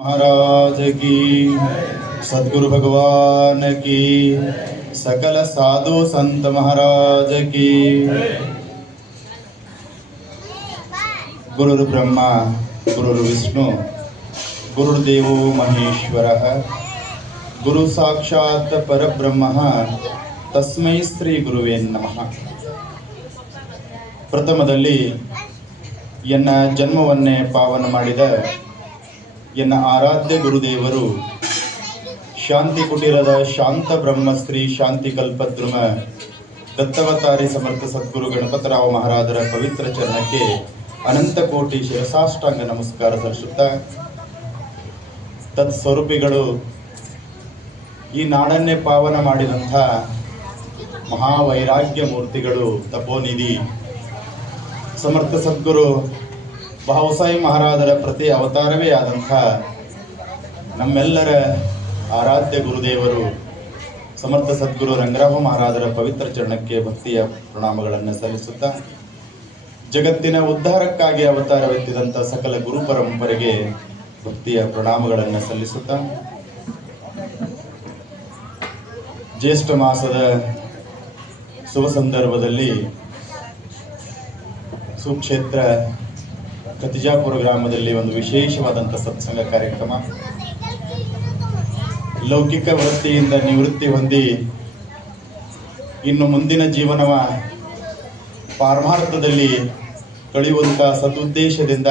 महाराज की, सद्गुरु भगवान की, सकल साधु संत महाराज की। गुरुर् ब्रह्मा गुरुर्विष्णु गुरुर्देवो महेश्वरः गुरु साक्षात् परब्रह्मः तस्मै ಶ್ರೀ ಗುರುವೇ ನಮಃ. ಪ್ರಥಮದಲ್ಲಿ ಎನ್ನ ಜನ್ಮವನ್ನೇ ಪಾವನ ಮಾಡಿದ ಎನ್ನ ಆರಾಧ್ಯ ಗುರುದೇವರು ಶಾಂತಿ ಕುಟೀರದ ಶಾಂತ ಬ್ರಹ್ಮಶ್ರೀ ಶಾಂತಿ ಕಲ್ಪದ್ರುಮ ದತ್ತವತಾರಿ ಸಮರ್ಥ ಸದ್ಗುರು ಗಣಪತರಾವ್ ಮಹಾರಾಜರ ಪವಿತ್ರ ಚರಣಕ್ಕೆ ಅನಂತ ಕೋಟಿ ಶಿರಸಾಷ್ಟಾಂಗ ನಮಸ್ಕಾರ ಸಲ್ಲಿಸುತ್ತಾ, ತತ್ಸ್ವರೂಪಿಗಳು ಈ ನಾಡನ್ನೇ ಪಾವನ ಮಾಡಿದಂಥ ಮಹಾವೈರಾಗ್ಯ ಮೂರ್ತಿಗಳು ತಪೋನಿಧಿ ಸಮರ್ಥ ಸದ್ಗುರು ಬಹವಸಾಯಿ ಮಹಾರಾಜರ ಪ್ರತಿ ಅವತಾರವೇ ಆದಂಥ ನಮ್ಮೆಲ್ಲರ ಆರಾಧ್ಯ ಗುರುದೇವರು ಸಮರ್ಥ ಸದ್ಗುರು ರಂಗರಾಮ ಮಹಾರಾಜರ ಪವಿತ್ರ ಚರಣಕ್ಕೆ ಭಕ್ತಿಯ ಪ್ರಣಾಮಗಳನ್ನು ಸಲ್ಲಿಸುತ್ತಾ, ಜಗತ್ತಿನ ಉದ್ಧಾರಕ್ಕಾಗಿ ಅವತಾರವೆತ್ತಿದಂಥ ಸಕಲ ಗುರು ಪರಂಪರೆಗೆ ಭಕ್ತಿಯ ಪ್ರಣಾಮಗಳನ್ನು ಸಲ್ಲಿಸುತ್ತಾ, ಜ್ಯೇಷ್ಠ ಮಾಸದ ಶುಭ ಸಂದರ್ಭದಲ್ಲಿ ಸುಕ್ಷೇತ್ರ ಕತಿಜಾಪುರ ಗ್ರಾಮದಲ್ಲಿ ಒಂದು ವಿಶೇಷವಾದಂಥ ಸತ್ಸಂಗ ಕಾರ್ಯಕ್ರಮ. ಲೌಕಿಕ ವೃತ್ತಿಯಿಂದ ನಿವೃತ್ತಿ ಹೊಂದಿ ಇನ್ನು ಮುಂದಿನ ಜೀವನವ ಪಾರಮಾರ್ಥದಲ್ಲಿ ಕಳೆಯುವಂಥ ಸದುದ್ದೇಶದಿಂದ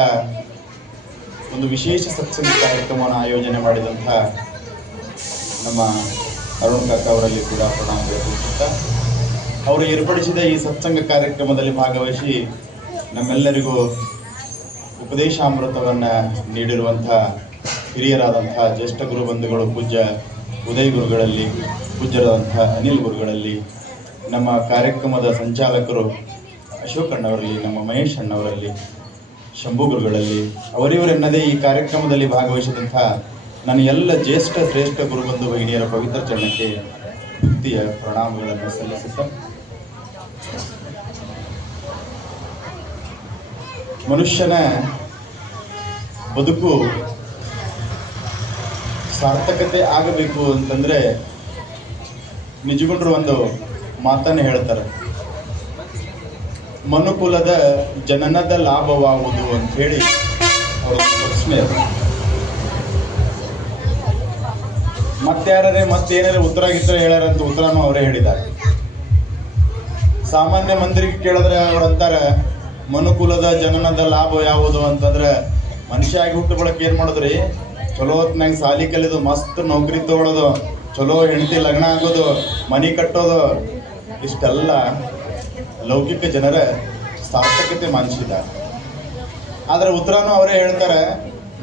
ಒಂದು ವಿಶೇಷ ಸತ್ಸಂಗ ಕಾರ್ಯಕ್ರಮವನ್ನು ಆಯೋಜನೆ ಮಾಡಿದಂಥ ನಮ್ಮ ಅರುಣ್ ಕಾಕ ಅವರಲ್ಲಿ ಕೂಡ ಪ್ರಣಾಮಗಳು ತಿಳಿಸುತ್ತಾ, ಅವರು ಏರ್ಪಡಿಸಿದ ಈ ಸತ್ಸಂಗ ಕಾರ್ಯಕ್ರಮದಲ್ಲಿ ಭಾಗವಹಿಸಿ ನಮ್ಮೆಲ್ಲರಿಗೂ ಉಪದೇಶಾಮೃತವನ್ನು ನೀಡಿರುವಂಥ ಹಿರಿಯರಾದಂಥ ಜ್ಯೇಷ್ಠ ಗುರು ಬಂಧುಗಳು ಪೂಜ್ಯ ಉದಯ ಗುರುಗಳಲ್ಲಿ, ಪೂಜ್ಯರಾದಂಥ ಅನಿಲ್ ಗುರುಗಳಲ್ಲಿ, ನಮ್ಮ ಕಾರ್ಯಕ್ರಮದ ಸಂಚಾಲಕರು ಅಶೋಕ್ ಅಣ್ಣವರಲ್ಲಿ, ನಮ್ಮ ಮಹೇಶ್ ಅಣ್ಣವರಲ್ಲಿ, ಶಂಭು ಗುರುಗಳಲ್ಲಿ, ಅವರಿವರೆನ್ನದೇ ಈ ಕಾರ್ಯಕ್ರಮದಲ್ಲಿ ಭಾಗವಹಿಸಿದಂಥ ನನ್ನ ಎಲ್ಲ ಜ್ಯೇಷ್ಠ ಶ್ರೇಷ್ಠ ಗುರುಬಂಧು ಭಗಿನಿಯರ ಪವಿತ್ರ ಚರಣಕ್ಕೆ ಭಕ್ತಿಯ ಪ್ರಣಾಮಗಳನ್ನು ಸಲ್ಲಿಸುತ್ತಾ, ಮನುಷ್ಯನ ಬದುಕು ಸಾರ್ಥಕತೆ ಆಗಬೇಕು ಅಂತಂದ್ರೆ ನಿಜಗುಂಡ್ರು ಒಂದು ಮಾತನ್ನು ಹೇಳ್ತಾರೆ, ಮನುಕುಲದ ಜನನದ ಲಾಭವಾಗುವುದು ಅಂತ ಹೇಳಿ ಅವರ ಪ್ರಶ್ನೆ. ಮತ್ತೇನಾರೇ ಉತ್ತರ ಹೇಳ್ಯಾರಂತ ಉತ್ತರನೂ ಅವರೇ ಹೇಳಿದ್ದಾರೆ. ಸಾಮಾನ್ಯ ಮಂದಿರಿಗೆ ಕೇಳಿದ್ರೆ ಅವ್ರಂತಾರೆ, ಮನುಕುಲದ ಜನನದ ಲಾಭ ಯಾವುದು ಅಂತಂದ್ರೆ ಮನುಷ್ಯ ಆಗಿ ಹುಟ್ಟು ಬಳಕೆ ಏನು ಮಾಡೋದ್ರಿ, ಚಲೋ ಹೊತ್ನಾಗ ಸಾಲಿ ಕಲಿಯೋದು, ಮಸ್ತ್ ನೌಕರಿ ತಗೊಳ್ಳೋದು, ಚಲೋ ಹೆಂಡತಿ ಲಗ್ನ ಆಗೋದು, ಮನೆ ಕಟ್ಟೋದು, ಇಷ್ಟೆಲ್ಲ ಲೌಕಿಕ ಜನರ ಸಾರ್ಥಕತೆ ಮಾನಿಸಿದ್ದಾರೆ. ಆದರೆ ಉತ್ತರನೂ ಅವರೇ ಹೇಳ್ತಾರೆ,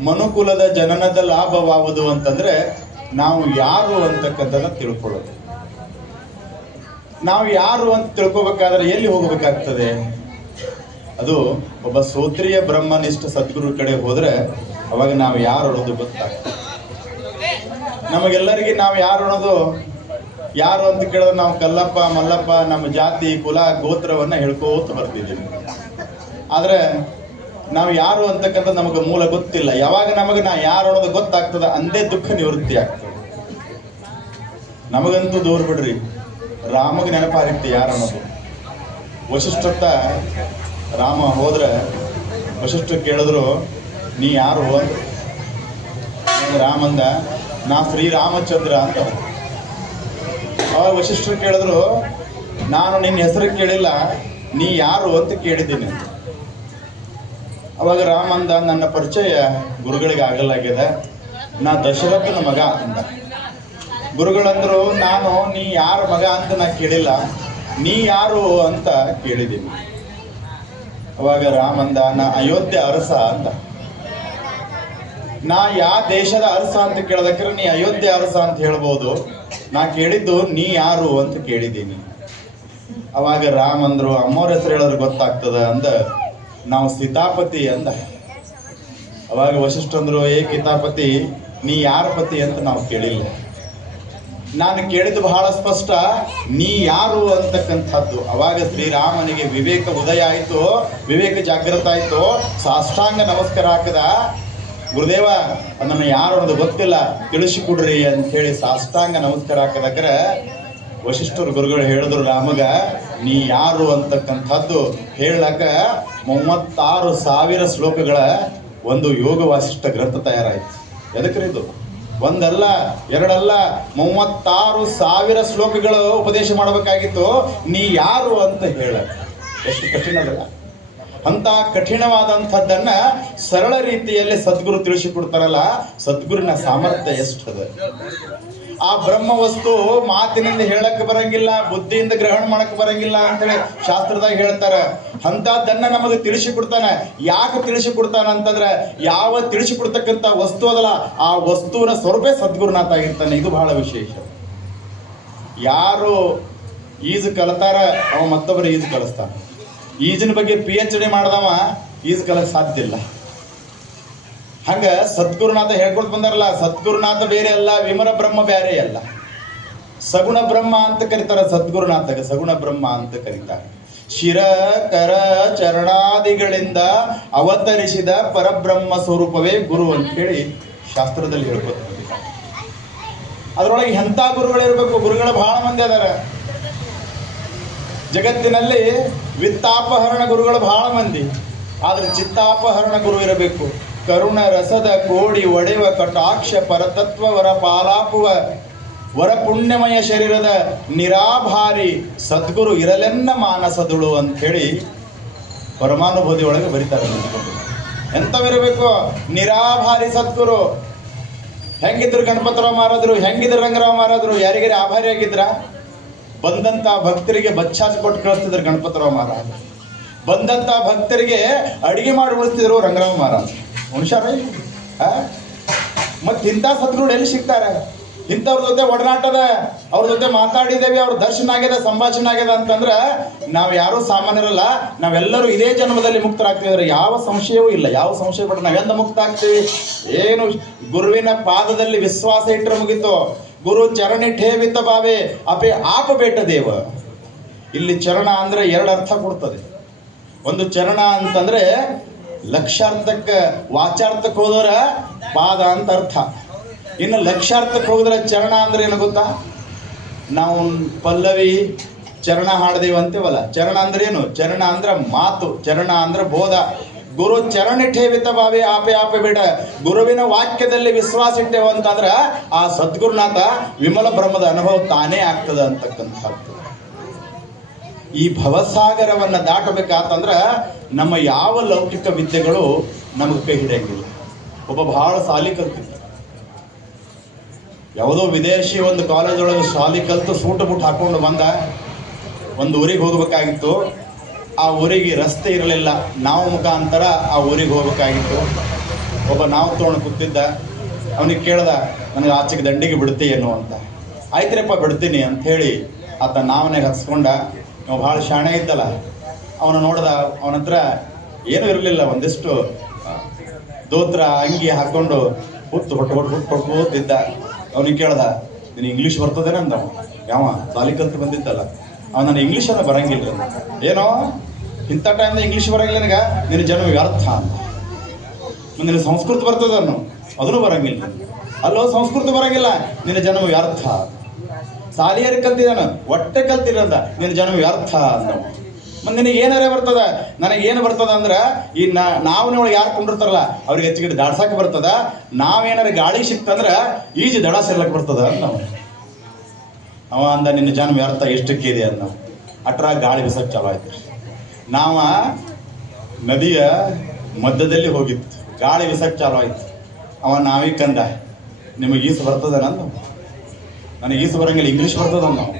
ಮನುಕುಲದ ಜನನದ ಲಾಭವಾಗುವುದು ಅಂತಂದ್ರೆ ನಾವು ಯಾರು ಅಂತಕ್ಕಂಥದ್ದನ್ನ ತಿಳ್ಕೊಳ್ಳೋದು. ನಾವು ಯಾರು ಅಂತ ತಿಳ್ಕೊಬೇಕಾದ್ರೆ ಎಲ್ಲಿ ಹೋಗಬೇಕಾಗ್ತದೆ? ಅದು ಒಬ್ಬ ಶ್ರೋತ್ರಿಯ ಬ್ರಹ್ಮನಿಷ್ಠ ಸದ್ಗುರು ಕಡೆ ಹೋದ್ರೆ ಅವಾಗ ನಾವು ಯಾರು ಅನ್ನೋದು ಗೊತ್ತಾಗ್ತದೆ. ನಮಗೆಲ್ಲರಿಗೆ ನಾವು ಯಾರು ಅನ್ನೋದು ಯಾರು ಅಂತ ಕೇಳಿದ್ರೆ ನಾವು ಕಲ್ಲಪ್ಪ ಮಲ್ಲಪ್ಪ ನಮ್ಮ ಜಾತಿ ಕುಲ ಗೋತ್ರವನ್ನ ಹೇಳ್ಕೋತ ಬರ್ತಿದ್ದೀವಿ. ಆದ್ರೆ ನಾವು ಯಾರು ಅಂತಕ್ಕಂಥ ನಮಗೆ ಮೂಲ ಗೊತ್ತಿಲ್ಲ. ಯಾವಾಗ ನಮಗೆ ನಾ ಯಾರು ಅನ್ನೋದು ಗೊತ್ತಾಗ್ತದೆ ಅಂದೇ ದುಃಖ ನಿವೃತ್ತಿ ಆಗ್ತದೆ. ನಮಗಂತೂ ದೂರ ಬಿಡ್ರಿ, ರಾಮಗೆ ನೆನಪಾರಿತ್ತು ಯಾರು ಅನ್ನೋದು. ವಶಿಷ್ಠತ್ತ ರಾಮ ಹೋದ್ರೆ ವಶಿಷ್ಠ ಕೇಳಿದ್ರು, ನೀ ಯಾರು ಅಂತ. ರಾಮಂದ, ನಾ ಶ್ರೀರಾಮಚಂದ್ರ ಅಂತ. ಅವಾಗ ವಶಿಷ್ಠರು ಕೇಳಿದ್ರು, ನಾನು ನಿನ್ನ ಹೆಸರು ಕೇಳಿಲ್ಲ, ನೀ ಯಾರು ಅಂತ ಕೇಳಿದ್ದೀನಿ. ಅವಾಗ ರಾಮಂದ, ನನ್ನ ಪರಿಚಯ ಗುರುಗಳಿಗೆ ಆಗಲಾಗ್ಯದ, ನಾ ದಶರಥನ ಮಗ ಅಂದ. ಗುರುಗಳಂದ್ರು, ನಾನು ನೀ ಯಾರ ಮಗ ಅಂತ ನಾ ಕೇಳಿಲ್ಲ, ನೀ ಯಾರು ಅಂತ ಕೇಳಿದ್ದೀನಿ. ಅವಾಗ ರಾಮಂದ, ನಾ ಅಯೋಧ್ಯೆ ಅರಸ ಅಂತ. ನಾ ಯಾವ ದೇಶದ ಅರಸ ಅಂತ ಕೇಳೋದಕ್ಕೆ ನೀ ಅಯೋಧ್ಯೆ ಅರಸ ಅಂತ ಹೇಳ್ಬೋದು, ನಾ ಕೇಳಿದ್ದು ನೀ ಯಾರು ಅಂತ ಕೇಳಿದ್ದೀನಿ. ಅವಾಗ ರಾಮಂದ್ರು, ಅಮ್ಮವ್ರ ಹೆಸರು ಹೇಳಿದ್ರೆ ಗೊತ್ತಾಗ್ತದ ಅಂದ, ನಾವು ಸೀತಾಪತಿ ಅಂದ. ಅವಾಗ ವಶಿಷ್ಠಂದ್ರು, ಏ ಕಿತಾಪತಿ, ನೀ ಯಾರ ಪತಿ ಅಂತ ನಾವು ಕೇಳಿಲ್ಲ. ನಾನು ಕೇಳಿದ್ದು ಬಹಳ ಸ್ಪಷ್ಟ, ನೀ ಯಾರು ಅಂತಕ್ಕಂಥದ್ದು. ಅವಾಗ ಶ್ರೀರಾಮನಿಗೆ ವಿವೇಕ ಉದಯ ಆಯಿತು, ವಿವೇಕ ಜಾಗೃತ ಆಯಿತು, ಸಾಷ್ಟಾಂಗ ನಮಸ್ಕಾರ ಹಾಕದ. ಗುರುದೇವ ಅದನ್ನು ಯಾರು ಅನ್ನೋದು ಗೊತ್ತಿಲ್ಲ, ತಿಳಿಸಿಕೊಡ್ರಿ ಅಂತ ಹೇಳಿ ಸಾಷ್ಟಾಂಗ ನಮಸ್ಕಾರ ಹಾಕದಕ್ರೆ ವಶಿಷ್ಠರು ಗುರುಗಳು ಹೇಳಿದ್ರು ರಾಮಗ ನೀ ಯಾರು ಅಂತಕ್ಕಂಥದ್ದು ಹೇಳಕ 36,000 ಶ್ಲೋಕಗಳ ಒಂದು ಯೋಗ ವಾಸಿಷ್ಠ ಗ್ರಂಥ ತಯಾರಾಯ್ತು. ಎದಕ್ರಿ ಇದು? ಒಂದಲ್ಲ ಎರಡಲ್ಲ 36,000 ಶ್ಲೋಕಗಳು ಉಪದೇಶ ಮಾಡಬೇಕಾಗಿತ್ತು. ನೀ ಯಾರು ಅಂತ ಹೇಳ, ಎಷ್ಟು ಕಠಿಣ ಅದಲ್ಲ. ಅಂತ ಕಠಿಣವಾದಂಥದ್ದನ್ನ ಸರಳ ರೀತಿಯಲ್ಲಿ ಸದ್ಗುರು ತಿಳಿಸಿಕೊಡ್ತಾರಲ್ಲ, ಸದ್ಗುರುವಿನ ಸಾಮರ್ಥ್ಯ ಎಷ್ಟದ. ಆ ಬ್ರಹ್ಮ ವಸ್ತು ಮಾತಿನಿಂದ ಹೇಳಕ್ ಬರಂಗಿಲ್ಲ, ಬುದ್ಧಿಯಿಂದ ಗ್ರಹಣ ಮಾಡಕ್ ಬರಂಗಿಲ್ಲ ಅಂತೇಳಿ ಶಾಸ್ತ್ರದಾಗ ಹೇಳ್ತಾರೆ. ಅಂತದನ್ನ ನಮಗೆ ತಿಳಿಸಿಕೊಡ್ತಾನೆ. ಯಾಕೆ ತಿಳಿಸಿಕೊಡ್ತಾನ ಅಂತಂದ್ರೆ, ಯಾವ ತಿಳಿಸಿಕೊಡ್ತಕ್ಕಂಥ ವಸ್ತು ಅದಲ್ಲ, ಆ ವಸ್ತುವಿನ ಸ್ವರೂಪೇ ಸದ್ಗುರುನಾಥ ಆಗಿರ್ತಾನೆ. ಇದು ಬಹಳ ವಿಶೇಷ. ಯಾರು ಈಜು ಕಲಿತಾರ ಅವ ಮತ್ತೊಬ್ಬರು ಈಜು ಕಲಿಸ್ತಾನ. ಈಜಿನ ಬಗ್ಗೆ PhD ಮಾಡ್ದವ ಈಜು ಕಲಕ್ ಸಾಧ್ಯ ಇಲ್ಲ. ಹಂಗ ಸದ್ಗುರುನಾಥ ಹೇಳ್ಕೊಟ್ ಬಂದಾರಲ್ಲ, ಸದ್ಗುರುನಾಥ ಬೇರೆ ಅಲ್ಲ, ವಿಮಲ ಬ್ರಹ್ಮ ಬೇರೆ ಅಲ್ಲ. ಸಗುಣ ಬ್ರಹ್ಮ ಅಂತ ಕರೀತಾರೆ ಸದ್ಗುರುನಾಥಗೆ, ಸಗುಣ ಬ್ರಹ್ಮ ಅಂತ ಕರೀತಾರೆ. ಶಿರ ಕರ ಚರಣಾದಿಗಳಿಂದ ಅವತರಿಸಿದ ಪರಬ್ರಹ್ಮ ಸ್ವರೂಪವೇ ಗುರು ಅಂತ ಹೇಳಿ ಶಾಸ್ತ್ರದಲ್ಲಿ ಹೇಳ್ಬೋದು. ಅದರೊಳಗೆ ಎಂಥ ಗುರುಗಳಿರ್ಬೇಕು? ಗುರುಗಳು ಬಹಳ ಮಂದಿ ಅದಾರ ಜಗತ್ತಿನಲ್ಲಿ. ವಿತ್ತಾಪಹರಣ ಗುರುಗಳು ಬಹಳ ಮಂದಿ, ಆದ್ರೆ ಚಿತ್ತಾಪಹರಣ ಗುರು ಇರಬೇಕು. ಕರುಣ ರಸದ ಕೋಡಿ ಒಡೆವ ಕಟಾಕ್ಷ ಪರತತ್ವ ವರ ಪಾಲಾಪುವ ವರ ಪುಣ್ಯಮಯ ಶರೀರದ ನಿರಾಭಾರಿ ಸದ್ಗುರು ಇರಲೆನ್ನ ಮಾನಸದುಳು ಅಂತ ಹೇಳಿ ಪರಮಾನುಭೂತಿ ಒಳಗೆ ಬರೀತಾರೆ. ಎಂಥವಿರಬೇಕು? ನಿರಾಭಾರಿ ಸದ್ಗುರು. ಹೆಂಗಿದ್ರು ಗಣಪತರಾವ್ ಮಹಾರಾಜರು, ಹೆಂಗಿದ್ರು ರಂಗರಾವ್ ಮಹಾರಾಜರು, ಯಾರಿಗಾರಿ ಆಭಾರಿ ಆಗಿದ್ರ? ಬಂದಂತ ಭಕ್ತರಿಗೆ ಬಚ್ಚಾಚಿ ಕೊಟ್ಟು ಕಳಿಸ್ತಿದ್ರು ಗಣಪತರಾವ್ ಮಹಾರಾಜ. ಬಂದಂತ ಭಕ್ತರಿಗೆ ಅಡಿಗೆ ಮಾಡಿ ಉಳಿಸ್ತಿದ್ರು ರಂಗರಾವ್ ಮಹಾರಾಜ್. ಮನುಷ್ಯರ ಮತ್ತೆ ಇಂಥ ಸದ್ಗುರು ಎಲ್ಲಿ ಸಿಗ್ತಾರೆ? ಇಂಥವ್ರ ಜೊತೆ ಒಡನಾಟದ, ಅವ್ರ ಜೊತೆ ಮಾತಾಡಿದ್ದೇವೆ, ಅವ್ರ ದರ್ಶನ ಆಗ್ಯದ, ಸಂಭಾಷಣೆ ಆಗ್ಯದ ಅಂತಂದ್ರೆ ನಾವು ಯಾರೂ ಸಾಮಾನ್ಯರಲ್ಲ. ನಾವೆಲ್ಲರೂ ಇದೇ ಜನ್ಮದಲ್ಲಿ ಮುಕ್ತರಾಗ್ತೀವಿ. ಯಾವ ಸಂಶಯವೂ ಇಲ್ಲ. ಯಾವ ಸಂಶಯ ಪಟ್ಟು ನಾವೆಂದ ಮುಕ್ತ ಆಗ್ತೀವಿ? ಏನು ಗುರುವಿನ ಪಾದದಲ್ಲಿ ವಿಶ್ವಾಸ ಇಟ್ಟರೆ ಮುಗಿತು. ಗುರು ಚರಣಿ ಠೇವಿತ ಬಾವೆ ಅಪೆ ಆಪ ಬೇಟ ದೇವ. ಇಲ್ಲಿ ಚರಣ ಅಂದ್ರೆ 2 ಅರ್ಥ ಕೊಡ್ತದೆ. ಒಂದು ಚರಣ ಅಂತಂದ್ರೆ ಲಕ್ಷಾರ್ಥಕ್ಕೆ, ವಾಚಾರ್ಥಕ್ಕೆ ಹೋದವರ ಪಾದ ಅಂತ ಅರ್ಥ. ಇನ್ನು ಲಕ್ಷಾರ್ಥಕ್ಕೆ ಹೋದ್ರೆ ಚರಣ ಅಂದ್ರೆ ಏನು ಗೊತ್ತಾ? ನಾವು ಪಲ್ಲವಿ ಚರಣ ಹಾಡ್ದೇವು ಅಂತೀವಲ್ಲ, ಚರಣ ಅಂದ್ರೆ ಏನು? ಚರಣ ಅಂದ್ರೆ ಮಾತು, ಚರಣ ಅಂದ್ರೆ ಬೋಧ. ಗುರು ಚರಣಿ ಠೇವಿತ ಭಾವೆ ಆಪೆ ಆಪೆ ಬೇಡ. ಗುರುವಿನ ವಾಕ್ಯದಲ್ಲಿ ವಿಶ್ವಾಸ ಇಟ್ಟೇವು ಅಂತಂದ್ರೆ ಆ ಸದ್ಗುರುನಾಥ ವಿಮಲ ಬ್ರಹ್ಮದ ಅನುಭವ ತಾನೇ ಆಗ್ತದೆ ಅಂತಕ್ಕಂಥದ್ದು. ಈ ಭವಸಾಗರವನ್ನ ದಾಟಬೇಕಾತಂದ್ರ ನಮ್ಮ ಯಾವ ಲೌಕಿಕ ವಿದ್ಯೆಗಳು ನಮಗೆ ಕೈ ಹಿಡಿಯಂಗಿಲ್ಲ. ಒಬ್ಬ ಬಹಳ ಸಾಲಿ ಕಲ್ತಿದ್ದ, ಯಾವುದೋ ವಿದೇಶಿ ಒಂದು ಕಾಲೇಜ್ ಒಳಗೆ ಶಾಲಿ ಕಲ್ತು ಸೂಟು ಬುಟ್ಟು ಹಾಕೊಂಡು ಬಂದ. ಒಂದು ಊರಿಗೆ ಹೋಗ್ಬೇಕಾಗಿತ್ತು. ಆ ಊರಿಗೆ ರಸ್ತೆ ಇರಲಿಲ್ಲ, ನಾವು ಮುಖಾಂತರ ಆ ಊರಿಗೆ ಹೋಗ್ಬೇಕಾಗಿತ್ತು. ಒಬ್ಬ ನಾವು ತೊಗೊಂಡು ಕೂತಿದ್ದ. ಅವನಿಗೆ ಕೇಳ್ದ, ನನಗೆ ಆಚೆಗೆ ದಂಡಿಗೆ ಬಿಡ್ತೀಯೇನು ಅಂತ. ಆಯ್ತರಪ್ಪ ಬಿಡ್ತೀನಿ ಅಂತ ಹೇಳಿ ಆತ ನಾವನಾಗ ಹತ್ಸ್ಕೊಂಡ. ನಾವು ಭಾಳ ಶಾಣೆ ಇದ್ದಲ್ಲ, ಅವನು ನೋಡ್ದ. ಅವನ ಹತ್ರ ಏನೂ ಇರಲಿಲ್ಲ, ಒಂದಿಷ್ಟು ದೋತ್ರ ಅಂಗಿ ಹಾಕ್ಕೊಂಡು ಹೊಟ್ಟುತ್ತಿದ್ದ. ಅವನಿಗೆ ಕೇಳ್ದ, ನೀನು ಇಂಗ್ಲೀಷ್ ಬರ್ತದೇನ ಅಂದ. ಯಾವ ಸಾಲಿ ಕಲ್ತು ಬಂದಿದ್ದಲ್ಲ ಅವ, ನಾನು ಇಂಗ್ಲೀಷ್ ಅನ್ನ ಬರಂಗಿಲ್ಲ. ಏನೋ ಇಂಥ ಟೈಮ್ದಾಗ ಇಂಗ್ಲೀಷ್ ಬರಂಗಿಲ್ಲ ನನಗೆ, ನಿನ್ನ ಜನ್ಮ ವ್ಯರ್ಥ ಅಂತ. ನಿನ್ನ ಸಂಸ್ಕೃತ ಬರ್ತದನ್ನು, ಅದನ್ನು ಬರಂಗಿಲ್ಲ. ಅಲ್ಲೋ ಸಂಸ್ಕೃತ ಬರಂಗಿಲ್ಲ, ನಿನ್ನ ಜನ್ಮ ವ್ಯರ್ಥ. ಸಾಲಿಯರಿಗೆ ಕಲ್ತಿದ್ದಾನ, ಹೊಟ್ಟೆ ಕಲ್ತಿರಂದ, ನಿನ್ನ ಜನ್ಮ ವ್ಯರ್ಥ ಅಂದ. ಮತ್ತೆ ನಿನಗೆ ಏನಾರೇ ಬರ್ತದ? ನನಗೇನು ಬರ್ತದ ಅಂದ್ರೆ ಈ ನಾವನೊಳಗೆ ಯಾರು ಕೊಂಡಿರ್ತಾರಲ್ಲ ಅವ್ರಿಗೆ ಹೆಚ್ಚಿಗೆ ದಾಡ್ಸಕ್ಕೆ ಬರ್ತದ. ನಾವೇನಾರ ಗಾಳಿ ಸಿಕ್ತಂದ್ರೆ ಈಜು ದಡ ಸೇರ್ಲಕ್ಕೆ ಬರ್ತದ ಅಂತ ನಾವು. ಅವ ಅಂದ, ನಿನ್ನ ಜನ್ಮ ವ್ಯರ್ಥ ಎಷ್ಟಕ್ಕೆ ಇದೆ ಅಂದ. ಅಟ್ರ ಗಾಳಿ ಬಿಸಕ್ಕೆ ಚಾಲು ಆಯ್ತು. ನಾವ ನದಿಯ ಮಧ್ಯದಲ್ಲಿ ಹೋಗಿತ್ತು, ಗಾಳಿ ಬಿಸಕ್ಕೆ ಚಾಲು ಆಯ್ತು. ಅವ ನಾವೀಗ ಕಂದ, ನಿಮಗೆ ಈಸು ಬರ್ತದ ನಂದು. ನನಗೆ ಈಸು ಬರಂಗಿಲ್ಲ, ಇಂಗ್ಲೀಷ್ ಬರ್ತದ ನಾವು.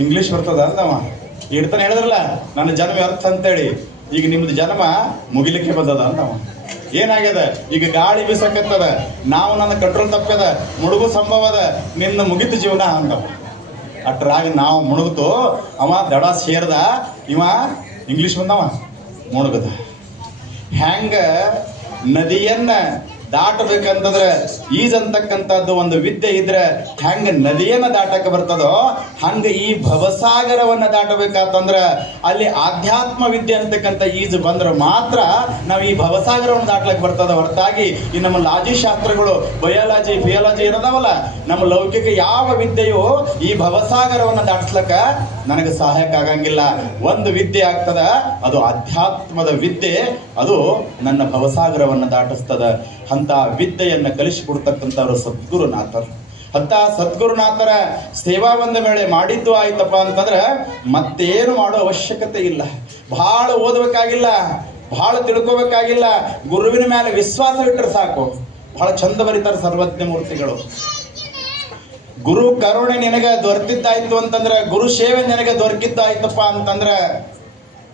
ಇಂಗ್ಲೀಷ್ ಬರ್ತದ ಅಂದವ. ಇಡ್ತಾನೆ ಹೇಳಿದ್ರಲ್ಲ ನನ್ನ ಜನ್ಮ ವ್ಯರ್ಥ ಅಂತೇಳಿ. ಈಗ ನಿಮ್ದು ಜನ್ಮ ಮುಗಿಲಿಕ್ಕೆ ಬಂದದ ಅಂದವ. ಏನಾಗ್ಯದ? ಈಗ ಗಾಳಿ ಬೀಸಕತ್ತದ, ನಾವು ನನ್ನ ಕಂಟ್ರೋಲ್ ತಪ್ಪದ, ಮುಳುಗು ಸಂಭವ ಅದ, ನಿನ್ನ ಮುಗಿತು ಜೀವನ ಅಂದವ. ಅಟ್ರಾಗ ನಾವು ಮುಳುಗ್ತು, ಅವ ದಡ ಸೇರ್ದ, ಇವ ಇಂಗ್ಲೀಷ್ ಬಂದವ ಮುಳುಗದ. ಹ್ಯಾಂಗ ನದಿಯನ್ನ ದಾಟಬೇಕಂತಂದ್ರೆ ಈಜಂತಕ್ಕಂಥದ್ದು ಒಂದು ವಿದ್ಯೆ ಇದ್ರೆ ಹೆಂಗ ನದಿಯನ್ನ ದಾಟಕ್ಕೆ ಬರ್ತದೋ ಹಂಗ ಈ ಭವಸಾಗರವನ್ನ ದಾಟಬೇಕಂತಂದ್ರ ಅಲ್ಲಿ ಆಧ್ಯಾತ್ಮ ವಿದ್ಯೆ ಅಂತಕ್ಕಂಥ ಈಜು ಬಂದ್ರೆ ಮಾತ್ರ ನಾವು ಈ ಭವಸಾಗರವನ್ನು ದಾಟ್ಲಕ್ಕೆ ಬರ್ತದ. ಹೊರತಾಗಿ ಈ ನಮ್ಮ ಲಾಜಿ ಶಾಸ್ತ್ರಗಳು ಬಯಾಲಜಿ ಫಿಯಾಲಜಿ ಏನದಾವಲ್ಲ, ನಮ್ಮ ಲೌಕಿಕ ಯಾವ ವಿದ್ಯೆಯು ಈ ಭವಸಾಗರವನ್ನು ದಾಟಿಸ್ಲಕ್ಕ ನನಗೆ ಸಹಾಯಕ ಆಗಂಗಿಲ್ಲ. ಒಂದು ವಿದ್ಯೆ ಆಗ್ತದ, ಅದು ಆಧ್ಯಾತ್ಮದ ವಿದ್ಯೆ, ಅದು ನನ್ನ ಭವಸಾಗರವನ್ನು ದಾಟಿಸ್ತದ. ಅಂತ ವಿದ್ಯೆಯನ್ನ ಕಲಿಸಿಕೊಡ್ತಕ್ಕಂಥವ್ರು ಸದ್ಗುರುನಾಥರು. ಅಂತ ಸದ್ಗುರುನಾಥರ ಸೇವಾ ಬಂದ ವೇಳೆ ಮಾಡಿದ್ದು ಆಯ್ತಪ್ಪ ಅಂತಂದ್ರೆ ಮತ್ತೇನು ಮಾಡೋ ಅವಶ್ಯಕತೆ ಇಲ್ಲ. ಬಹಳ ಓದಬೇಕಾಗಿಲ್ಲ, ಬಹಳ ತಿಳ್ಕೋಬೇಕಾಗಿಲ್ಲ. ಗುರುವಿನ ಮೇಲೆ ವಿಶ್ವಾಸ ಇಟ್ಟರೆ ಸಾಕು. ಬಹಳ ಚಂದ ಬರೀತಾರೆ ಸರ್ವಜ್ಞ ಮೂರ್ತಿಗಳು. ಗುರು ಕರುಣೆ ನಿನಗೆ ದೊರೆತಿದ್ದಾಯ್ತು ಅಂತಂದ್ರೆ, ಗುರು ಸೇವೆ ನಿನಗೆ ದೊರಕಿದ್ದಾಯ್ತಪ್ಪ ಅಂತಂದ್ರೆ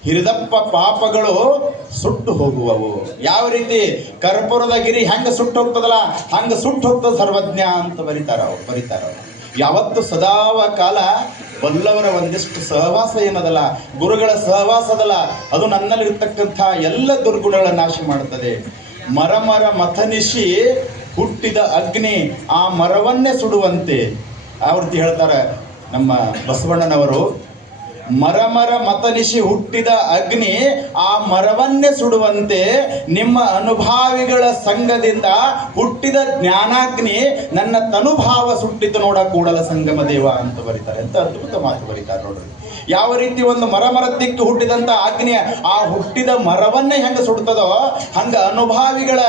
ಹಿರಿದಪ್ಪ ಪಾಪಗಳು ಸುಟ್ಟು ಹೋಗುವವು. ಯಾವ ರೀತಿ ಕರ್ಪೂರದ ಗಿರಿ ಹೆಂಗ ಸುಟ್ಟು ಹೋಗ್ತದಲ್ಲ ಹಂಗ ಸುಟ್ಟು ಹೋಗ್ತದ ಸರ್ವಜ್ಞ ಅಂತ ಬರೀತಾರ ಅವ್ರು. ಯಾವತ್ತು ಸದಾವ ಕಾಲ ಬಲ್ಲವರ ಒಂದಿಷ್ಟು ಸಹವಾಸ ಏನದಲ್ಲ, ಗುರುಗಳ ಸಹವಾಸದಲ್ಲ, ಅದು ನನ್ನಲ್ಲಿ ಇರ್ತಕ್ಕಂಥ ಎಲ್ಲ ದುರ್ಗುಣಗಳ ನಾಶ ಮಾಡುತ್ತದೆ. ಮರ ಮಥನಿಸಿ ಹುಟ್ಟಿದ ಅಗ್ನಿ ಆ ಮರವನ್ನೇ ಸುಡುವಂತೆ ಆವೃತ್ತಿ ಹೇಳ್ತಾರೆ ನಮ್ಮ ಬಸವಣ್ಣನವರು. ಮರ ಮತನಿಸಿ ಹುಟ್ಟಿದ ಅಗ್ನಿ ಆ ಮರವನ್ನೇ ಸುಡುವಂತೆ ನಿಮ್ಮ ಅನುಭಾವಿಗಳ ಸಂಘದಿಂದ ಹುಟ್ಟಿದ ಜ್ಞಾನಾಗ್ನಿ ನನ್ನ ತನುಭಾವ ಸುಟ್ಟಿತು ನೋಡ ಕೂಡಲ ಸಂಗಮ ದೇವ ಅಂತ ಬರೀತಾರೆ. ಅಂತ ಅದ್ಭುತ ಮಾತು ಬರೀತಾರೆ ನೋಡ್ರಿ. ಯಾವ ರೀತಿ ಒಂದು ಮರ ತಿಕ್ಕಿ ಹುಟ್ಟಿದಂತ ಅಗ್ನಿ ಆ ಹುಟ್ಟಿದ ಮರವನ್ನೇ ಹೆಂಗ ಸುಡ್ತದೋ ಹಂಗ ಅನುಭಾವಿಗಳ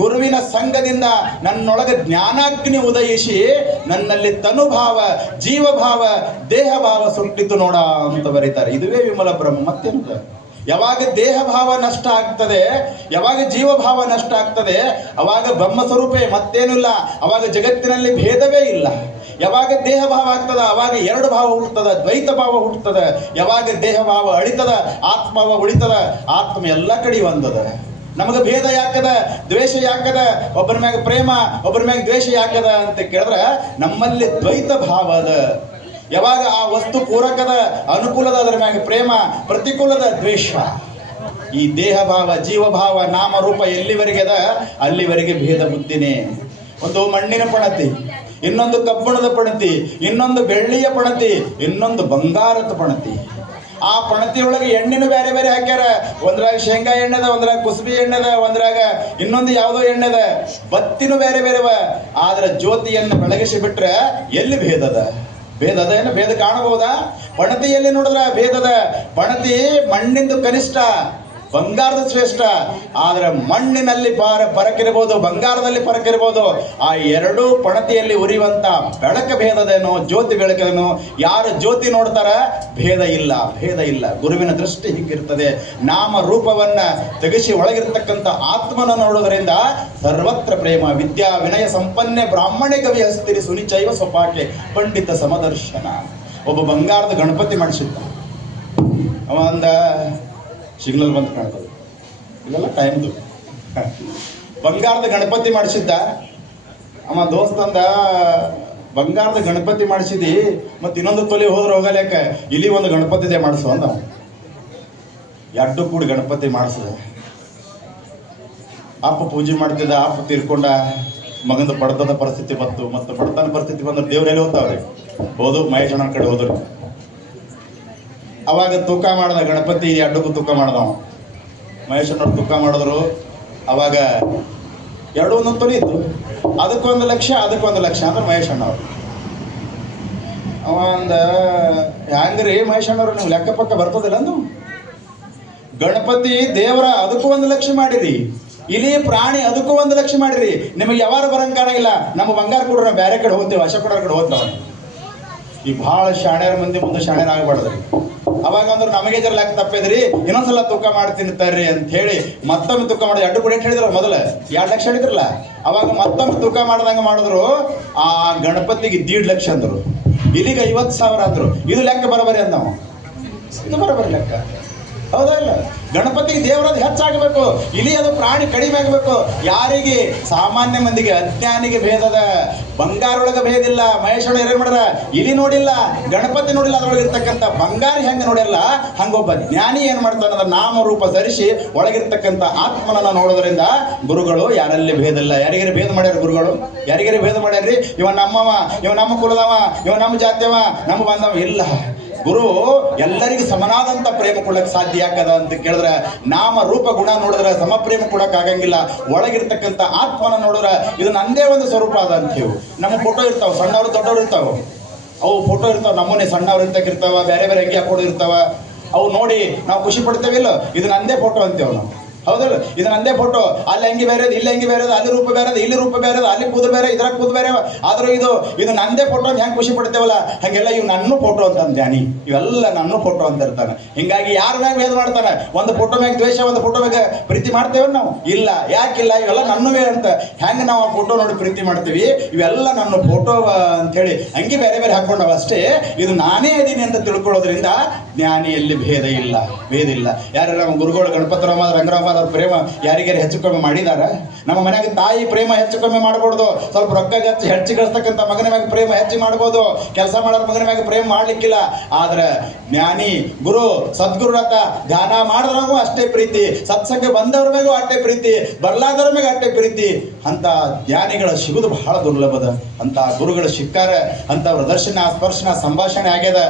ಗುರುವಿನ ಸಂಘದಿಂದ ನನ್ನೊಳಗೆ ಜ್ಞಾನಾಗ್ನಿ ಉದಯಿಸಿ ನನ್ನಲ್ಲಿ ತನುಭಾವ, ಜೀವಭಾವ, ದೇಹಭಾವ ಸುಟ್ಟಿತು ನೋಡ ಅಂತ ಬರೀತಾರೆ. ಇದುವೇ ವಿಮಲ ಬ್ರಹ್ಮ. ಮತ್ತೇನು? ಯಾವಾಗ ದೇಹ ಭಾವ ನಷ್ಟ ಆಗ್ತದೆ, ಯಾವಾಗ ಜೀವಭಾವ ನಷ್ಟ ಆಗ್ತದೆ, ಅವಾಗ ಬ್ರಹ್ಮ ಸ್ವರೂಪೇ, ಮತ್ತೇನಿಲ್ಲ. ಅವಾಗ ಜಗತ್ತಿನಲ್ಲಿ ಭೇದವೇ ಇಲ್ಲ. ಯಾವಾಗ ದೇಹ ಭಾವ ಆಗ್ತದ ಅವಾಗ ಎರಡು ಭಾವ ಹುಟ್ಟುತ್ತದೆ, ದ್ವೈತ ಭಾವ ಹುಟ್ಟುತ್ತದೆ. ಯಾವಾಗ ದೇಹ ಭಾವ ಅಳಿತದ ಆತ್ಮಭಾವ ಉಳಿತದ, ಆತ್ಮ ಎಲ್ಲ ಕಡೆ ಒಂದದ. ನಮಗೆ ಭೇದ ಯಾಕದ, ದ್ವೇಷ ಯಾಕದ, ಒಬ್ಬರ ಮ್ಯಾಗ ಪ್ರೇಮ ಒಬ್ಬರ ಮ್ಯಾಗ ದ್ವೇಷ ಯಾಕದ ಅಂತ ಕೇಳಿದ್ರೆ ನಮ್ಮಲ್ಲಿ ದ್ವೈತ ಭಾವ ಅದ. ಯಾವಾಗ ಆ ವಸ್ತು ಪೂರಕದ ಅನುಕೂಲದ ಅದರ ಮ್ಯಾಗ ಪ್ರೇಮ, ಪ್ರತಿಕೂಲದ ದ್ವೇಷ. ಈ ದೇಹ ಭಾವ ಜೀವಭಾವ ನಾಮರೂಪ ಎಲ್ಲಿವರೆಗೆ ಅದ ಅಲ್ಲಿವರೆಗೆ ಭೇದ ಬುದ್ಧಿನೇ. ಒಂದು ಮಣ್ಣಿನ ಪಣತಿ, ಇನ್ನೊಂದು ಕಬ್ಬಣದ ಪಣತಿ, ಇನ್ನೊಂದು ಬೆಳ್ಳಿಯ ಪಣತಿ, ಇನ್ನೊಂದು ಬಂಗಾರದ ಪಣತಿ. ಆ ಪಣತಿಯೊಳಗೆ ಎಣ್ಣೆನ ಬೇರೆ ಬೇರೆ ಹಾಕ್ಯಾರ. ಒಂದ್ರಾಗ ಶೇಂಗಾ ಎಣ್ಣೆದ, ಒಂದ್ರಾಗ ಕುಸುಬಿ ಎಣ್ಣೆದ, ಒಂದ್ರಾಗ ಇನ್ನೊಂದು ಯಾವುದೋ ಎಣ್ಣೆದ. ಬತ್ತಿನೂ ಬೇರೆ ಬೇರೆವ. ಆದ್ರೆ ಜ್ಯೋತಿಯನ್ನು ಬೆಳಗಿಸಿ ಬಿಟ್ರೆ ಎಲ್ಲಿ ಭೇದದ? ಭೇದ ಅದ ಏನು? ಭೇದ ಕಾಣಬಹುದಾ? ಪಣತಿಯಲ್ಲಿ ನೋಡಿದ್ರ ಭೇದದ. ಪಣತಿ ಮಣ್ಣಿಂದು ಕನಿಷ್ಠ, ಬಂಗಾರದ ಶ್ರೇಷ್ಠ. ಆದ್ರೆ ಮಣ್ಣಿನಲ್ಲಿ ಪರಕಿರಬಹುದು, ಬಂಗಾರದಲ್ಲಿ ಪರಕಿರಬಹುದು. ಆ ಎರಡೂ ಪಣತಿಯಲ್ಲಿ ಉರಿಯುವಂತ ಬೆಳಕ ಭೇದದೇನೋ, ಜ್ಯೋತಿ ಬೆಳಕದೇನೋ. ಯಾರು ಜ್ಯೋತಿ ನೋಡ್ತಾರ ಭೇದ ಇಲ್ಲ, ಭೇದ ಇಲ್ಲ. ಗುರುವಿನ ದೃಷ್ಟಿ ಹೀಗಿರ್ತದೆ. ನಾಮ ರೂಪವನ್ನ ತೆಗೆಸಿ ಒಳಗಿರ್ತಕ್ಕಂಥ ಆತ್ಮನ ನೋಡೋದ್ರಿಂದ ಸರ್ವತ್ರ ಪ್ರೇಮ. ವಿದ್ಯಾ ವಿನಯ ಸಂಪನ್ನೆ ಬ್ರಾಹ್ಮಣೆ ಕವಿ ಹಸ್ತಿರಿ ಸುನಿಚೈವ ಸ್ವಪಾಕೆ ಪಂಡಿತ ಸಮದರ್ಶನ. ಒಬ್ಬ ಬಂಗಾರದ ಗಣಪತಿ ಮಾಡಿಸಿದ್ದ. ಅವ ಅಂದ ಸಿಗ್ನಲ್ ಬಂದು ಕಾಣ್ತದೆ, ಇಲ್ಲೆಲ್ಲ ಟೈಮ್ದು. ಬಂಗಾರದ ಗಣಪತಿ ಮಾಡಿಸಿದ್ದ. ಅವ ದೋಸ್ತಂದ, ಬಂಗಾರದ ಗಣಪತಿ ಮಾಡಿಸಿದಿ ಮತ್ತೆ ಇನ್ನೊಂದು ತೊಲೆ ಹೋದ್ರೆ ಹೋಗಲೇಕ, ಇಲ್ಲಿ ಒಂದು ಗಣಪತಿದೆ ಮಾಡಿಸು ಅಂದ. ಎರಡು ಕೂಡಿ ಗಣಪತಿ ಮಾಡಿಸಿದ. ಅಪ್ಪ ಪೂಜೆ ಮಾಡ್ತಿದ್ದ. ಅಪ್ಪ ತೀರ್ಕೊಂಡ. ಮಗಂದು ಬಡತದ ಪರಿಸ್ಥಿತಿ ಬಂತು. ಮತ್ತು ಬಡತನ ಪರಿಸ್ಥಿತಿ ಬಂದ್ರೆ ದೇವ್ರೆಲ್ಲಿ ಹೋಗ್ತಾವ್ರಿ? ಹೋದು ಮಹೇಶಣ್ಣನ ಕಡೆ ಹೋದ್ರು. ಅವಾಗ ತೂಕ ಮಾಡ್ದ ಗಣಪತಿ, ಎರಡಕ್ಕೂ ತೂಕ ಮಾಡ್ದವ. ಮಹೇಶಣ್ಣವ್ರು ತೂಕ ಮಾಡಿದ್ರು. ಅವಾಗ ಎರಡು ಒಂದೊಂದು ತೊಲಿ ಇತ್ತು. ಅದಕ್ಕೊಂದು ಲಕ್ಷ, ಅದಕ್ಕೊಂದು ಲಕ್ಷ ಅಂದ್ರೆ ಮಹೇಶಣ್ಣವ್ರು. ಅವ ಅಂದ, ಹ್ಯಾಂಗ್ರಿ ಮಹೇಶಣ್ಣವ್ರು, ನೀವು ಲೆಕ್ಕ ಪಕ್ಕ ಬರ್ತದಿಲ್ಲ ಅಂದು? ಗಣಪತಿ ದೇವರ ಅದಕ್ಕೂ 1 ಲಕ್ಷ ಮಾಡಿರಿ, ಇಲಿ ಪ್ರಾಣಿ ಅದಕ್ಕೂ 1 ಲಕ್ಷ ಮಾಡಿರಿ. ನಿಮಗೆ ಯಾವಾರು ಬರಂಗ್ ಕಾಣಂಗಿಲ್ಲ. ನಮ್ಮ ಬಂಗಾರ ಕೊಡ್ರಿ, ನಾವು ಬೇರೆ ಕಡೆ ಹೋಗ್ತೇವೆ, ಅಶ ಕೊಡೋ ಕಡೆ ಹೋಗ್ತಾವ. ಈ ಭಾಳ ಶಾಣ್ಯರ ಮಂದಿ ಮುಂದೆ ಶಾಣ್ಯರ ಆಗಬಾರ್ದ್ರಿ. ಅವಾಗ ಅಂದ್ರೆ ನಮಗೆ ಜರ ಲೆಕ್ಕ ತಪ್ಪಿದ್ರಿ, ಇನ್ನೊಂದ್ಸಲ ತೂಕ ಮಾಡ್ತೀನಿ ತರ್ರಿ ಅಂತ ಹೇಳಿ ಮತ್ತೊಮ್ಮೆ ತೂಕ ಮಾಡಿ ಎರಡು ಕೂಡ ಹೇಳಿದ್ರು. ಮೊದಲು 2 ಲಕ್ಷ ಹೇಳಿದ್ರಲ್ಲ, ಅವಾಗ ಮತ್ತೊಮ್ಮೆ ತೂಕ ಮಾಡ್ದಂಗೆ ಮಾಡಿದ್ರು. ಆ ಗಣಪತಿಗೆ 1.5 ಲಕ್ಷ ಅಂದರು, ಇಲ್ಲಿಗೆ 50,000 ಅಂದರು. ಇದು ಲೆಕ್ಕ ಬರಬರಿ ಅಂದವ. ಇದು ಬರಬರಿ ಲೆಕ್ಕ. ಹೌದಾ ಇಲ್ಲ? ಗಣಪತಿಗೆ ದೇವರದ್ದು ಹೆಚ್ಚಾಗಬೇಕು, ಇಲಿ ಅದು ಪ್ರಾಣಿ ಕಡಿಮೆ ಆಗಬೇಕು. ಯಾರಿಗೆ? ಸಾಮಾನ್ಯ ಮಂದಿಗೆ, ಅಜ್ಞಾನಿಗೆ ಭೇದದ. ಬಂಗಾರೊಳಗೆ ಭೇದ ಇಲ್ಲ. ಮಹೇಶ್ವರ ಏನ್ ಮಾಡ್ರ? ಇಲಿ ನೋಡಿಲ್ಲ, ಗಣಪತಿ ನೋಡಿಲ್ಲ, ಅದ್ರೊಳಗೆ ಇರ್ತಕ್ಕಂಥ ಬಂಗಾರ ಹೆಂಗೆ ನೋಡಿಲ್ಲ, ಹಂಗೊಬ್ಬ ಜ್ಞಾನಿ ಏನ್ ಮಾಡ್ತಾನ? ಅದರ ನಾಮರೂಪ ಧರಿಸಿ ಒಳಗಿರ್ತಕ್ಕಂಥ ಆತ್ಮನನ್ನ ನೋಡೋದ್ರಿಂದ ಗುರುಗಳು ಯಾರಲ್ಲಿ ಭೇದ ಇಲ್ಲ. ಯಾರಿಗಾರ ಭೇದ ಮಾಡ್ಯಾರ ಗುರುಗಳು? ಯಾರಿಗಾರ ಭೇದ ಮಾಡ್ಯಾರ್ರಿ? ಇವ ನಮ್ಮವ, ಇವ ನಮ್ಮ ಕುಲದವ, ಇವ ನಮ್ಮ ಜಾತಿಯವ, ನಮ್ಮ ಬಾಂಧವ ಇಲ್ಲ. ಗುರು ಎಲ್ಲರಿಗೂ ಸಮನಾದಂಥ ಪ್ರೇಮ ಕೊಡಕ್ಕೆ ಸಾಧ್ಯ ಯಾಕದ ಅಂತ ಕೇಳಿದ್ರೆ, ನಾಮ ರೂಪ ಗುಣ ನೋಡಿದ್ರೆ ಸಮ ಪ್ರೇಮ ಕೊಡಕ್ಕೆ ಆಗಂಗಿಲ್ಲ. ಒಳಗಿರ್ತಕ್ಕಂಥ ಆತ್ಮನ ನೋಡಿದ್ರೆ ಇದು ನಂದೇ ಒಂದು ಸ್ವರೂಪ ಅದ ಅಂತೀವಿ. ನಮ್ಮ ಫೋಟೋ ಇರ್ತಾವ, ಸಣ್ಣವ್ರು ದೊಡ್ಡವ್ರು ಇರ್ತಾವ, ಅವು ಫೋಟೋ ಇರ್ತಾವ, ನಮ್ಮನೆ ಸಣ್ಣವ್ರು ಇರ್ತಕ್ಕಿರ್ತಾವ, ಬೇರೆ ಬೇರೆ ಅಂಗಿ ಹಾಕೋದು ಇರ್ತಾವ. ಅವು ನೋಡಿ ನಾವು ಖುಷಿ ಪಡ್ತೇವಿಲ್ಲ, ಇದು ನಂದೇ ಫೋಟೋ ಅಂತೇವೆ ನಾವು. ಹೌದಲ್ಲ? ಇದು ನಂದೇ ಫೋಟೋ. ಅಲ್ಲಿ ಅಂಗಿ ಬೇರೆ, ಇಲ್ಲಿ ಅಂಗಿ ಬೇರೆ, ಅಲ್ಲಿ ರೂಪ ಬೇರೆ, ಇಲ್ಲಿ ರೂಪ ಬೇರೆ, ಅಲ್ಲಿ ಕೂದು ಬೇರೆ, ಇದ್ರಾಗ ಕೂದು ಬೇರೆ. ಆದ್ರೂ ಇದು ನಂದೇ ಫೋಟೋ ಅಂತ ಹೆಂಗೆ ಖುಷಿ ಪಡ್ತೇವಲ್ಲ, ಹಂಗೆಲ್ಲ ಇವು ನನ್ನ ಫೋಟೋ ಅಂತ ಧ್ಯಾನಿ, ಇವೆಲ್ಲ ನನ್ನ ಫೋಟೋ ಅಂತ ಇರ್ತಾನೆ. ಹಿಂಗಾಗಿ ಯಾರ ಮ್ಯಾಗ ಭೇದ ಮಾಡ್ತಾನೆ? ಒಂದು ಫೋಟೋ ಮ್ಯಾಗ ದ್ವೇಷ, ಒಂದು ಫೋಟೋ ಮ್ಯಾಗ ಪ್ರೀತಿ ಮಾಡ್ತೇವೆ ನಾವು? ಇಲ್ಲ. ಯಾಕಿಲ್ಲ? ಇವೆಲ್ಲ ನನ್ನವೇ ಅಂತ. ಹೆಂಗೆ ನಾವು ಆ ಫೋಟೋ ನೋಡಿ ಪ್ರೀತಿ ಮಾಡ್ತೀವಿ? ಇವೆಲ್ಲ ನನ್ನ ಫೋಟೋ ಅಂತೇಳಿ ಅಂಗಿ ಬೇರೆ ಬೇರೆ ಹಾಕೊಂಡವ ಅಷ್ಟೇ. ಇದು ನಾನೇ ಇದೀನಿ ಅಂತ ತಿಳ್ಕೊಳ್ಳೋದ್ರಿಂದ ಜ್ಞಾನಿಯಲ್ಲಿ ಭೇದ ಇಲ್ಲ, ಭೇದ ಇಲ್ಲ. ಯಾರು ನಮ್ಮ ಗುರುಗಳು ಗಣಪತರಾಮ, ರಂಗರಾಮ ಅವ್ರ ಪ್ರೇಮ ಯಾರಿಗಾರು ಹೆಚ್ಚು ಕಮ್ಮಿ ಮಾಡಿದಾರ? ನಮ್ಮ ಮನೆಯಾಗ ತಾಯಿ ಪ್ರೇಮ ಹೆಚ್ಚು ಕಮ್ಮಿ ಮಾಡ್ಬೋದು. ಸ್ವಲ್ಪ ರೊಕ್ಕ ಹೆಚ್ಚು ಗಳಿಸ್ತಕ್ಕಂಥ ಮಗನ ಮ್ಯಾಗ ಪ್ರೇಮ ಹೆಚ್ಚು ಮಾಡ್ಬೋದು, ಕೆಲಸ ಮಾಡೋರ ಮಗನ ಮ್ಯಾಗ ಪ್ರೇಮ ಮಾಡ್ಲಿಕ್ಕಿಲ್ಲ. ಆದ್ರೆ ಜ್ಞಾನಿ ಗುರು ಸದ್ಗುರು ರಥ ಧ್ಯಾನ ಮಾಡಿದ್ರಾಗೂ ಅಷ್ಟೇ ಪ್ರೀತಿ, ಸತ್ಸಂಗ ಬಂದವ್ರ ಮ್ಯಾಗೂ ಅಷ್ಟೇ ಪ್ರೀತಿ, ಬರ್ಲಾದವ್ರ ಮ್ಯಾಗ ಅಷ್ಟೇ ಪ್ರೀತಿ. ಅಂತ ಜ್ಞಾನಿಗಳ ಸಿಗುದು ಬಹಳ ದುರ್ಲಭದ. ಅಂತ ಗುರುಗಳು ಸಿಕ್ಕಾರ, ಅಂತವ್ರ ದರ್ಶನ ಸ್ಪರ್ಶನ ಸಂಭಾಷಣೆ ಆಗ್ಯದ.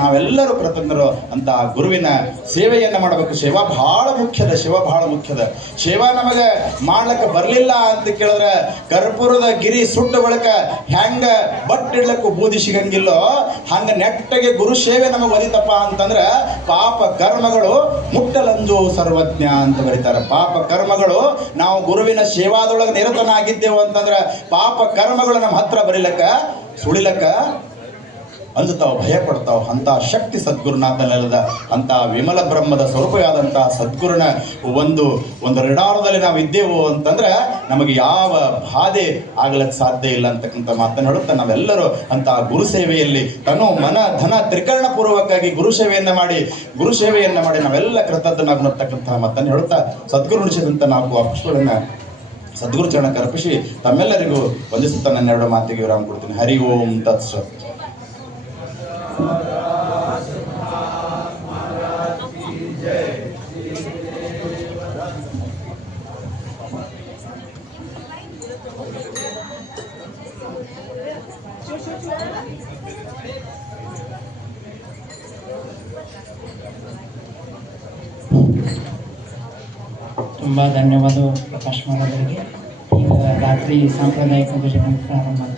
ನಾವೆಲ್ಲರೂ ಕೃತಜ್ಞರು. ಅಂತ ಗುರುವಿನ ಸೇವೆಯನ್ನ ಮಾಡಬೇಕು. ಸೇವಾ ಬಹಳ ಮುಖ್ಯದ, ಸೇವಾ ಬಹಳ ಮುಖ್ಯದ. ಸೇವಾ ನಮಗೆ ಮಾಡ್ಲಿಕ್ಕೆ ಬರ್ಲಿಲ್ಲ ಅಂತ ಕೇಳಿದ್ರೆ, ಕರ್ಪೂರದ ಗಿರಿ ಸುಟ್ಟ ಬಳಿಕ ಹೆಂಗ ಬಟ್ ಇಡ್ಲಕ್ಕೂ ಬೂದಿ ಸಿಗಂಗಿಲ್ಲೋ, ಹಂಗ ನೆಟ್ಟಗೆ ಗುರು ಸೇವೆ ನಮಗೆ ಒಲಿತಪ್ಪ ಅಂತಂದ್ರೆ, ಪಾಪ ಕರ್ಮಗಳು ಮುಟ್ಟಲಂದು ಸರ್ವಜ್ಞ ಅಂತ ಬರೀತಾರೆ. ಪಾಪ ಕರ್ಮಗಳು, ನಾವು ಗುರುವಿನ ಸೇವಾದೊಳಗೆ ನಿರತನಾಗಿದ್ದೆವು ಅಂತಂದ್ರೆ, ಪಾಪ ಕರ್ಮಗಳು ನಮ್ಮ ಹತ್ರ ಬರೀಲಕ್ಕ, ಸುಳಿಲಕ್ಕ ಅಂಜುತ್ತಾವ, ಭಯ ಪಡ್ತಾವ. ಅಂತ ಶಕ್ತಿ ಸದ್ಗುರುನಾಥನಲ್ಲದ. ಅಂತ ವಿಮಲ ಬ್ರಹ್ಮದ ಸ್ವರೂಪವಾದಂಥ ಸದ್ಗುರುನ ಒಂದು ರಿಡಾರದಲ್ಲಿ ನಾವು ಇದ್ದೇವು ಅಂತಂದ್ರೆ ನಮಗೆ ಯಾವ ಬಾಧೆ ಆಗ್ಲಕ್ಕೆ ಸಾಧ್ಯ ಇಲ್ಲ ಅಂತಕ್ಕಂಥ ಮಾತನ್ನು ಹೇಳುತ್ತಾ, ನಾವೆಲ್ಲರೂ ಅಂತ ಗುರು ಸೇವೆಯಲ್ಲಿ ತನು ಮನ ಧನ ತ್ರಿಕರಣ ಪೂರ್ವಕವಾಗಿ ಗುರು ಸೇವೆಯನ್ನ ಮಾಡಿ ನಾವೆಲ್ಲ ಕೃತಜ್ಞನಾಗಿರ್ತಕ್ಕಂತಹ ಮಾತನ್ನು ಹೇಳುತ್ತಾ, ಸದ್ಗುರು ನುಡಿಸಿದಂಥ 4 ಅಕ್ಷರಗಳನ್ನ ಸದ್ಗುರು ಚರಣಕ್ಕೆ ಅರ್ಪಿಸಿ ತಮ್ಮೆಲ್ಲರಿಗೂ ವಂದಿಸುತ್ತಾ ನನ್ನ 2 ಮಾತಿಗೆ ವಿರಾಮ ಕೊಡ್ತೀನಿ. ಹರಿ ಓಂ ತತ್ಸತ್. ತುಂಬ ಧನ್ಯವಾದ ಪ್ರಕಾಶ್ ಅವರಿಗೆ. ಈಗ ರಾತ್ರಿ ಸಾಂಪ್ರದಾಯಿಕ ಭಜನೆ ಪ್ರಾರಂಭ.